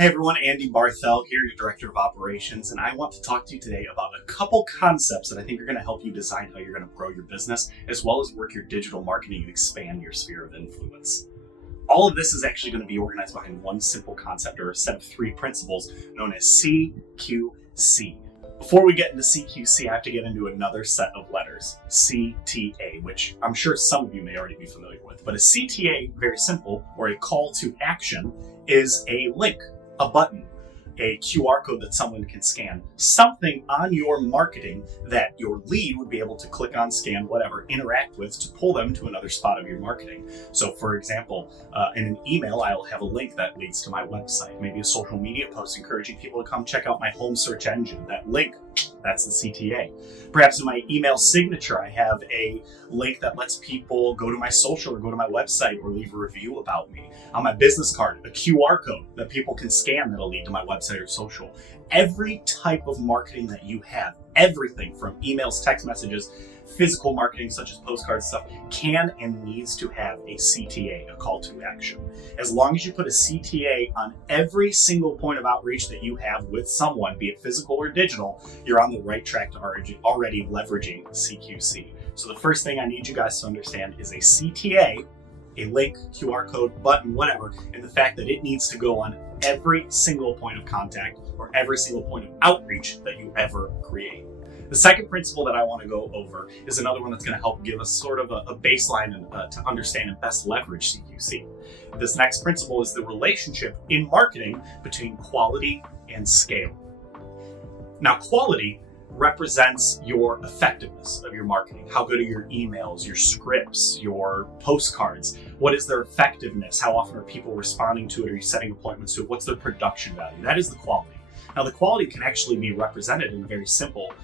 Hey everyone, Andy Barthel here, your Director of Operations, and I want to talk to you today about a couple concepts that I think are going to help you design how you're going to grow your business, as well as work your digital marketing and expand your sphere of influence. All of this is actually going to be organized behind one simple concept or a set of three principles known as CQC. Before we get into CQC, I have to get into another set of letters, CTA, which I'm sure some of you may already be familiar with. But a CTA, very simple, or a call to action, is a link, a button, a QR code that someone can scan, something on your marketing that your lead would be able to click on, scan, whatever, interact with to pull them to another spot of your marketing. So for example, in an email, I'll have a link that leads to my website, maybe a social media post encouraging people to come check out my home search engine. That link, that's the CTA. Perhaps in my email signature, I have a link that lets people go to my social or go to my website or leave a review about me. On my business card, a QR code that people can scan that'll lead to my website or social. Every type of marketing that you have, everything from emails, text messages, physical marketing such as postcards stuff, can and needs to have a CTA, a call to action. As long as you put a CTA on every single point of outreach that you have with someone, be it physical or digital, you're on the right track to already leveraging CQC. So the first thing I need you guys to understand is a CTA, a link, QR code, button, whatever, and the fact that it needs to go on every single point of contact or every single point of outreach that you ever create. The second principle that I want to go over is another one that's going to help give us sort of a baseline and, to understand and best leverage CQC. This next principle is the relationship in marketing between quality and scale. Now, quality represents your effectiveness of your marketing. How good are your emails, your scripts, your postcards? What is their effectiveness? How often are people responding to it? Are you setting appointments to it? What's their production value? That is the quality. Now, the quality can actually be represented in a very simple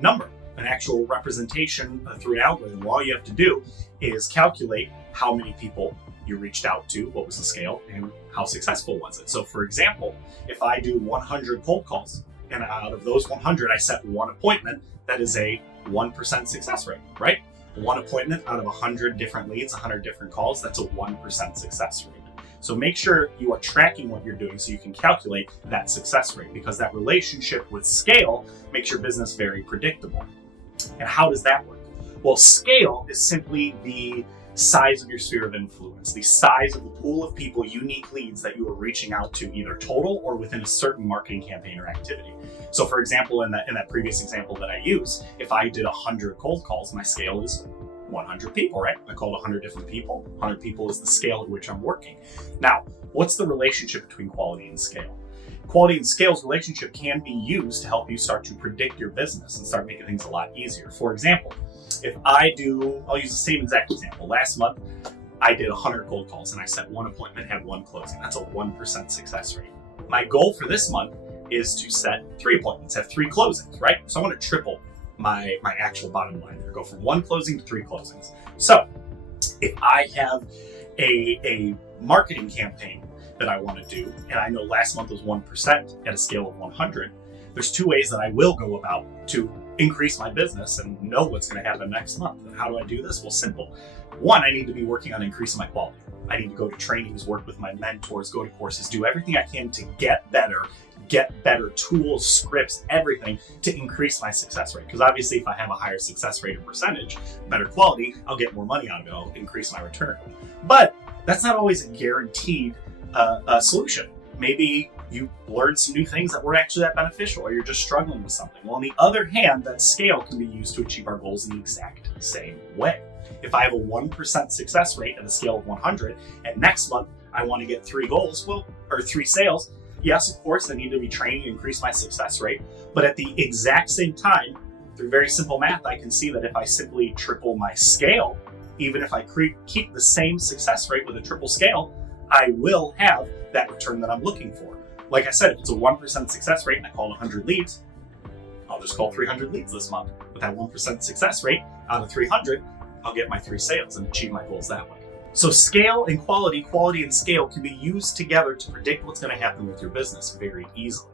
number, an actual representation through an algorithm. All you have to do is calculate how many people you reached out to, what was the scale, and how successful was it. So for example, if I do 100 cold calls, and out of those 100, I set one appointment, that is a 1% success rate, right? One appointment out of 100 different leads, 100 different calls, that's a 1% success rate. So make sure you are tracking what you're doing so you can calculate that success rate, because that relationship with scale makes your business very predictable. And how does that work? Well, scale is simply the size of your sphere of influence, the size of the pool of people, unique leads that you are reaching out to, either total or within a certain marketing campaign or activity. So for example, in that previous example that I used, if I did 100 cold calls, my scale is 100 people, right? I called 100 different people. 100 people is the scale at which I'm working. Now, what's the relationship between quality and scale? Quality and scale's relationship can be used to help you start to predict your business and start making things a lot easier. For example, if I'll use the same exact example. Last month, I did 100 cold calls and I set one appointment, had one closing. That's a 1% success rate. My goal for this month is to set 3 appointments, have 3 closings, right? So I want to triple my actual bottom line there, go from 1 closing to 3 closings. So if I have a marketing campaign that I want to do, and I know last month was 1% at a scale of 100, there's 2 ways that I will go about to increase my business and know what's going to happen next month. And how do I do this? Well, simple. 1, I need to be working on increasing my quality. I need to go to trainings, work with my mentors, go to courses, do everything I can to get better tools, scripts, everything to increase my success rate. Because obviously if I have a higher success rate or percentage, better quality, I'll get more money out of it. I'll increase my return. But that's not always a guaranteed solution. Maybe you learned some new things that weren't actually that beneficial, or you're just struggling with something. Well, on the other hand, that scale can be used to achieve our goals in the exact same way. If I have a 1% success rate at a scale of 100, and next month I want to get 3 goals, or 3 sales, yes, of course, I need to be training to increase my success rate. But at the exact same time, through very simple math, I can see that if I simply triple my scale, even if I keep the same success rate with a triple scale, I will have that return that I'm looking for. Like I said, if it's a 1% success rate and I call 100 leads, I'll just call 300 leads this month. With that 1% success rate out of 300, I'll get my 3 sales and achieve my goals that way. So scale and quality and scale can be used together to predict what's going to happen with your business very easily.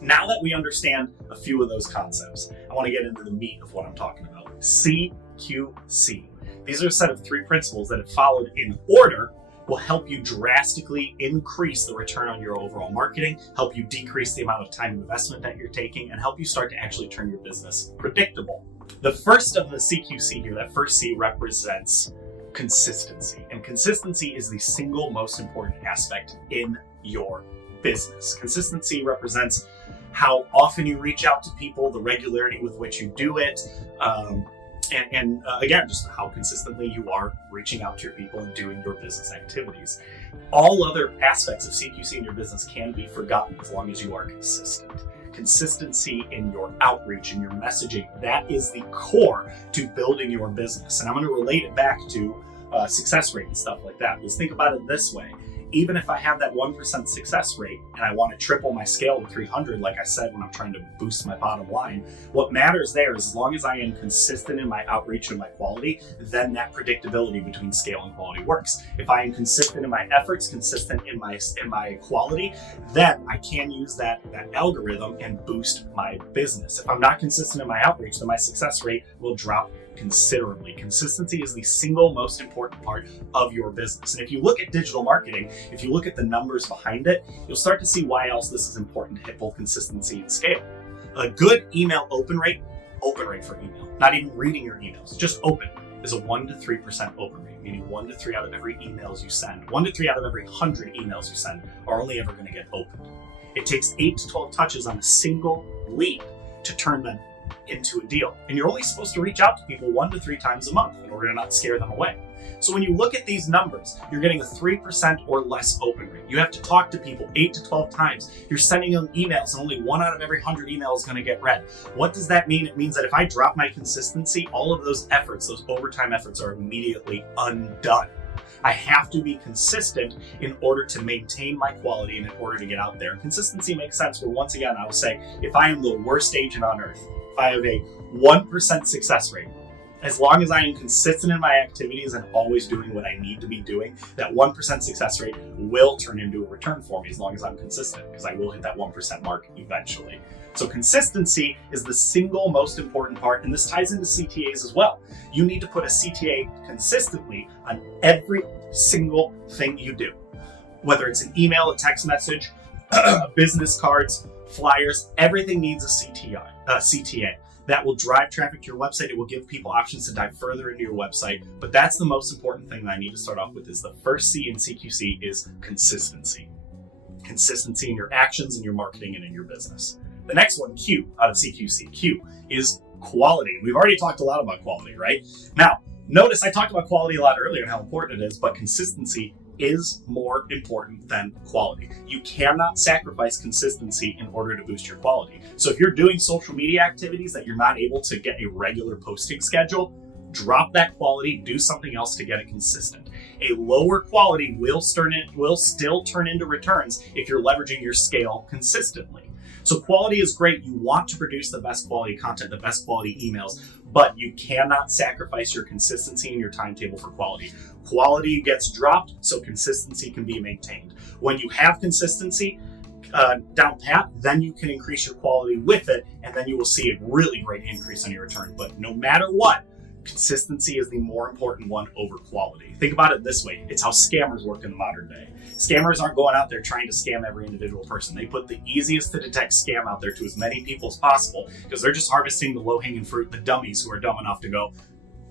Now that we understand a few of those concepts, I want to get into the meat of what I'm talking about. CQC. These are a set of 3 principles that, if followed in order, will help you drastically increase the return on your overall marketing, help you decrease the amount of time investment that you're taking, and help you start to actually turn your business predictable. The first of the CQC here, that first C, represents consistency. And consistency is the single most important aspect in your business. Consistency represents how often you reach out to people, the regularity with which you do it, and again, just how consistently you are reaching out to your people and doing your business activities. All other aspects of CQC in your business can be forgotten as long as you are consistent. Consistency in your outreach and your messaging, that is the core to building your business. And I'm going to relate it back to success rate and stuff like that. Because think about it this way. Even if I have that 1% success rate and I want to triple my scale to 300, like I said, when I'm trying to boost my bottom line, what matters there is as long as I am consistent in my outreach and my quality, then that predictability between scale and quality works. If I am consistent in my efforts, consistent in my quality, then I can use that algorithm and boost my business. If I'm not consistent in my outreach, then my success rate will drop considerably. Consistency is the single most important part of your business. And if you look at digital marketing, if you look at the numbers behind it, you'll start to see why else this is important to hit both consistency and scale. A good email open rate for email, not even reading your emails, just open, is a 1 to 3% open rate, meaning 1 to 3 out of every emails you send, 1 to 3 out of every 100 emails you send are only ever going to get opened. It takes 8 to 12 touches on a single lead to turn them into a deal. And you're only supposed to reach out to people 1 to 3 times a month in order to not scare them away. So when you look at these numbers, you're getting a 3% or less open rate. You have to talk to people 8 to 12 times. You're sending them emails and only 1 out of every 100 emails is going to get read. What does that mean? It means that if I drop my consistency, all of those efforts, those overtime efforts, are immediately undone. I have to be consistent in order to maintain my quality and in order to get out there. And consistency makes sense, where once again, I will say, if I am the worst agent on earth, if I have a 1% success rate, as long as I am consistent in my activities and always doing what I need to be doing, that 1% success rate will turn into a return for me as long as I'm consistent, because I will hit that 1% mark eventually. So consistency is the single most important part, and this ties into CTAs as well. You need to put a CTA consistently on every single thing you do. Whether it's an email, a text message, business cards, flyers, everything needs a CTA. That will drive traffic to your website. It will give people options to dive further into your website. But that's the most important thing that I need to start off with, is the first C in CQC is consistency. Consistency in your actions, in your marketing, and in your business. The next one, Q, out of CQC, Q, is quality. We've already talked a lot about quality, right? Now, notice I talked about quality a lot earlier and how important it is, but consistency is more important than quality. You cannot sacrifice consistency in order to boost your quality. So if you're doing social media activities that you're not able to get a regular posting schedule, drop that quality, do something else to get it consistent. A lower quality will still turn into returns if you're leveraging your scale consistently. So quality is great. You want to produce the best quality content, the best quality emails, but you cannot sacrifice your consistency and your timetable for quality. Quality gets dropped so consistency can be maintained. When you have consistency down pat, then you can increase your quality with it, and then you will see a really great increase on your return. But no matter what, consistency is the more important one over quality. Think about it this way. It's how scammers work in the modern day. Scammers aren't going out there trying to scam every individual person. They put the easiest to detect scam out there to as many people as possible, because they're just harvesting the low-hanging fruit, the dummies who are dumb enough to go,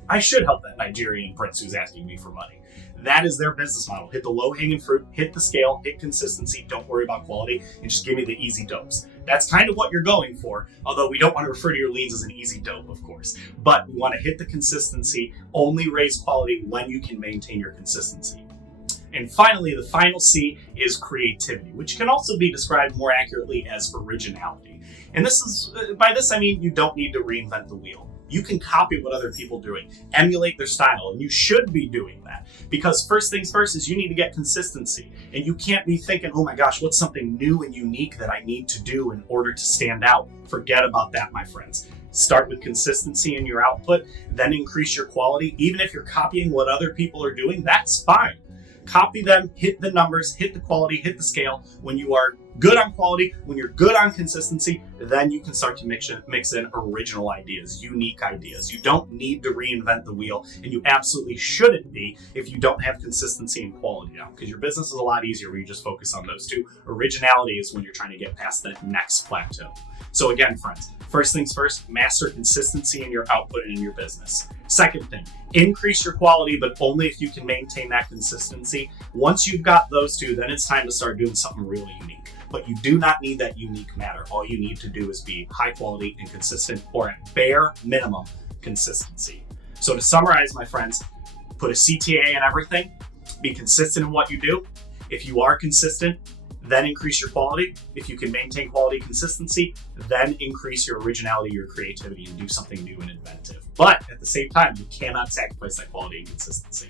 I should help that Nigerian prince who's asking me for money. That is their business model. Hit the low-hanging fruit, hit the scale, hit consistency, don't worry about quality, and just give me the easy dopes. That's kind of what you're going for, although we don't want to refer to your leads as an easy dope, of course. But we want to hit the consistency, only raise quality when you can maintain your consistency. And finally, the final C is creativity, which can also be described more accurately as originality. And by this I mean you don't need to reinvent the wheel. You can copy what other people are doing, emulate their style, and you should be doing that. Because first things first is you need to get consistency. And you can't be thinking, oh my gosh, what's something new and unique that I need to do in order to stand out? Forget about that, my friends. Start with consistency in your output, then increase your quality. Even if you're copying what other people are doing, that's fine. Copy them, hit the numbers, hit the quality, hit the scale. When you are good on quality, when you're good on consistency, then you can start to mix in original ideas, unique ideas. You don't need to reinvent the wheel, and you absolutely shouldn't be if you don't have consistency and quality down, because your business is a lot easier when you just focus on those two. Originality is when you're trying to get past that next plateau. So again, friends, first things first, master consistency in your output and in your business. Second thing, increase your quality, but only if you can maintain that consistency. Once you've got those two, then it's time to start doing something really unique. But you do not need that unique matter. All you need to do is be high quality and consistent, or at bare minimum, consistency. So to summarize, my friends, put a CTA in everything, be consistent in what you do. If you are consistent, then increase your quality. If you can maintain quality consistency, then increase your originality, your creativity, and do something new and inventive. But at the same time, you cannot sacrifice that quality and consistency.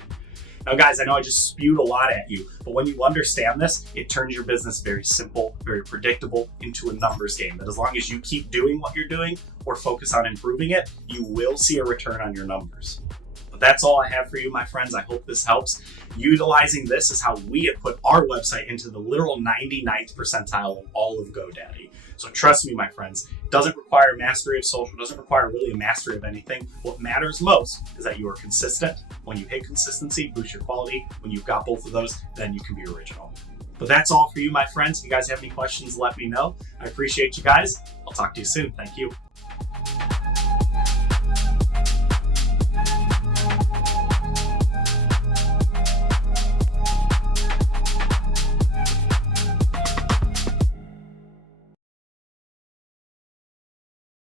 Now, guys, I know I just spewed a lot at you, but when you understand this, it turns your business very simple, very predictable into a numbers game. That as long as you keep doing what you're doing or focus on improving it, you will see a return on your numbers. But that's all I have for you, my friends. I hope this helps. Utilizing this is how we have put our website into the literal 99th percentile of all of GoDaddy. So trust me, my friends, it doesn't require mastery of social, doesn't require really a mastery of anything. What matters most is that you are consistent. When you hit consistency, boost your quality. When you've got both of those, then you can be original. But that's all for you, my friends. If you guys have any questions, let me know. I appreciate you guys. I'll talk to you soon. Thank you.